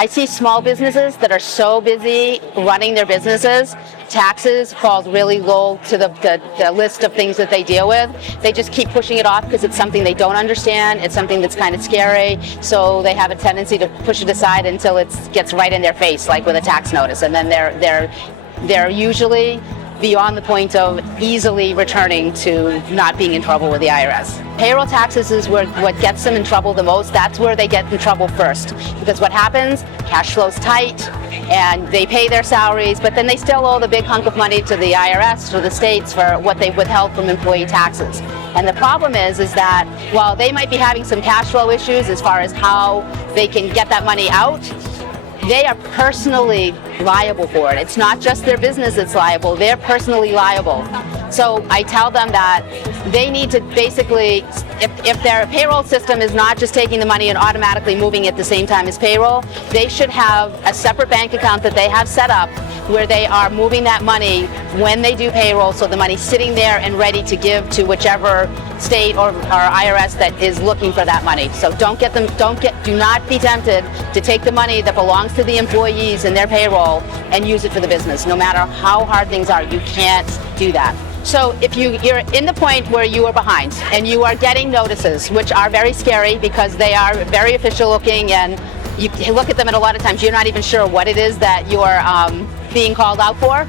I see small businesses that are so busy running their businesses, taxes falls really low to the list of things that they deal with. They just keep pushing it off because it's something they don't understand. It's something that's kind of scary. So they have a tendency to push it aside until it gets right in their face, like with a tax notice. And then they're usually beyond the point of easily returning to not being in trouble with the IRS. Payroll taxes is what gets them in trouble the most. That's where they get in trouble first. Because what happens, cash flow's tight, and they pay their salaries, but then they still owe the big hunk of money to the IRS or the states for what they withheld from employee taxes. And the problem is that while they might be having some cash flow issues as far as how they can get that money out, they are personally liable for it. It's not just their business that's liable, they're personally liable. So I tell them that they need to basically, if their payroll system is not just taking the money and automatically moving it at the same time as payroll, they should have a separate bank account that they have set up where they are moving that money when they do payroll, so the money's sitting there and ready to give to whichever state or IRS that is looking for that money. So do not be tempted to take the money that belongs to the employees and their payroll and use it for the business. No matter how hard things are, you can't do that. So if you're in the point where you are behind and you are getting notices, which are very scary because they are very official looking, and you look at them and a lot of times you're not even sure what it is that you're being called out for,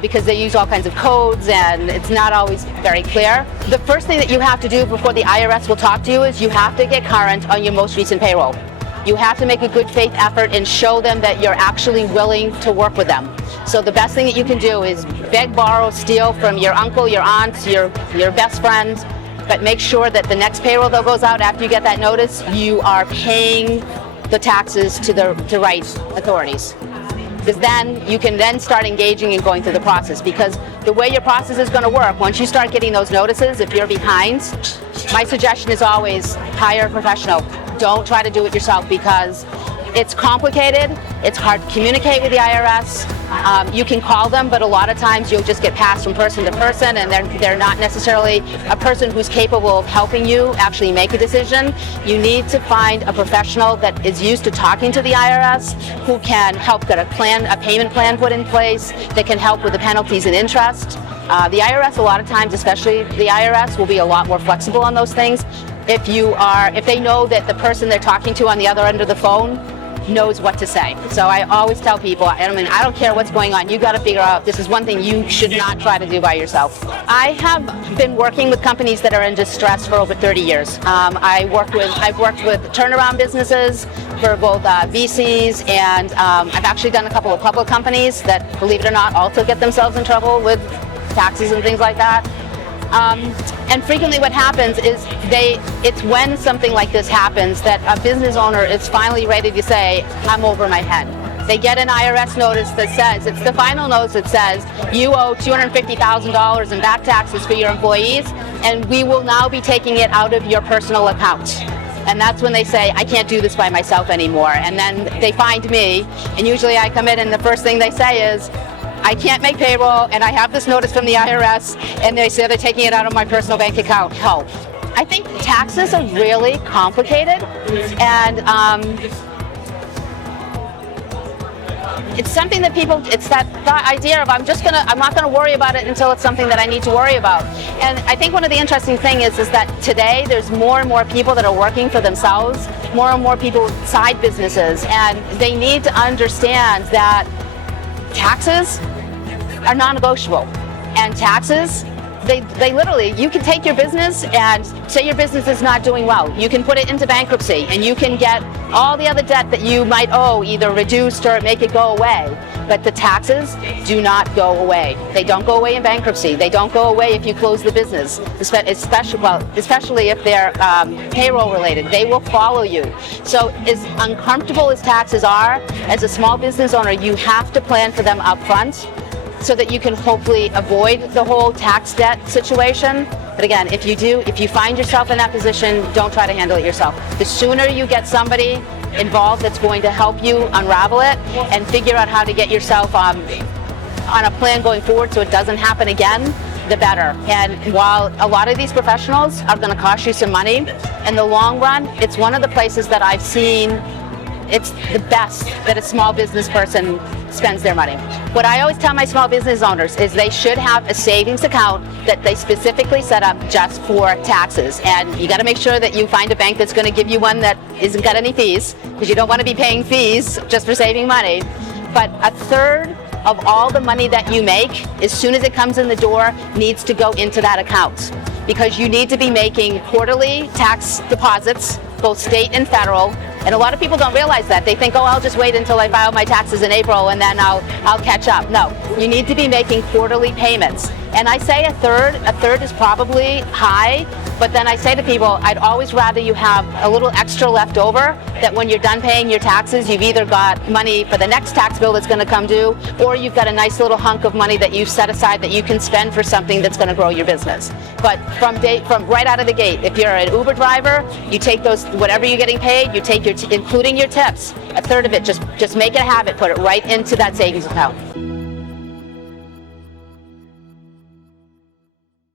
because they use all kinds of codes and it's not always very clear. The first thing that you have to do before the IRS will talk to you is you have to get current on your most recent payroll. You have to make a good faith effort and show them that you're actually willing to work with them. So the best thing that you can do is beg, borrow, steal from your uncle, your aunt, your best friend, but make sure that the next payroll that goes out after you get that notice, you are paying the taxes to the right authorities. Because then you can then start engaging and going through the process. Because the way your process is going to work, once you start getting those notices, if you're behind, my suggestion is always hire a professional. Don't try to do it yourself because it's complicated. It's hard to communicate with the IRS. You can call them, but a lot of times you'll just get passed from person to person, and they're not necessarily a person who's capable of helping you actually make a decision. You need to find a professional that is used to talking to the IRS, who can help get a payment plan put in place, that can help with the penalties and interest. The IRS, a lot of times, especially the IRS, will be a lot more flexible on those things if they know that the person they're talking to on the other end of the phone knows what to say. So I always tell people, I don't care what's going on, you got to figure out, this is one thing you should not try to do by yourself. I have been working with companies that are in distress for over 30 years. I've worked with turnaround businesses for both VCs, and I've actually done a couple of public companies that, believe it or not, also get themselves in trouble with taxes and things like that. And frequently what happens is it's when something like this happens that a business owner is finally ready to say, I'm over my head. They get an IRS notice that says, it's the final notice that says, you owe $250,000 in back taxes for your employees, and we will now be taking it out of your personal account. And that's when they say, I can't do this by myself anymore. And then they find me, and usually I come in and the first thing they say is, I can't make payroll, and I have this notice from the IRS, and they say they're taking it out of my personal bank account. Help. I think taxes are really complicated, and it's something that it's that idea of I'm not gonna worry about it until it's something that I need to worry about. And I think one of the interesting things is that today there's more and more people that are working for themselves, more and more people with side businesses, and they need to understand that taxes are non-negotiable. And taxes, they literally, you can take your business and say your business is not doing well. You can put it into bankruptcy and you can get all the other debt that you might owe either reduced or make it go away. But the taxes do not go away. They don't go away in bankruptcy. They don't go away if you close the business, especially if they're payroll related. They will follow you. So as uncomfortable as taxes are, as a small business owner, you have to plan for them up front so that you can hopefully avoid the whole tax debt situation. But again, if you find yourself in that position, don't try to handle it yourself. The sooner you get somebody involved that's going to help you unravel it and figure out how to get yourself on a plan going forward so it doesn't happen again, the better. And while a lot of these professionals are going to cost you some money, in the long run, it's one of the places that I've seen it's the best that a small business person spends their money. What I always tell my small business owners is they should have a savings account that they specifically set up just for taxes. And you got to make sure that you find a bank that's going to give you one that isn't got any fees, because you don't want to be paying fees just for saving money. But a third of all the money that you make, as soon as it comes in the door, needs to go into that account, because you need to be making quarterly tax deposits, both state and federal. And a lot of people don't realize that. They think, oh, I'll just wait until I file my taxes in April and then I'll catch up. No, you need to be making quarterly payments. And I say a third is probably high, but then I say to people, I'd always rather you have a little extra left over, that when you're done paying your taxes, you've either got money for the next tax bill that's going to come due, or you've got a nice little hunk of money that you've set aside that you can spend for something that's going to grow your business. But from right out of the gate, if you're an Uber driver, you take those, whatever you're getting paid, you take your, including your tips, a third of it, just make it a habit, put it right into that savings account.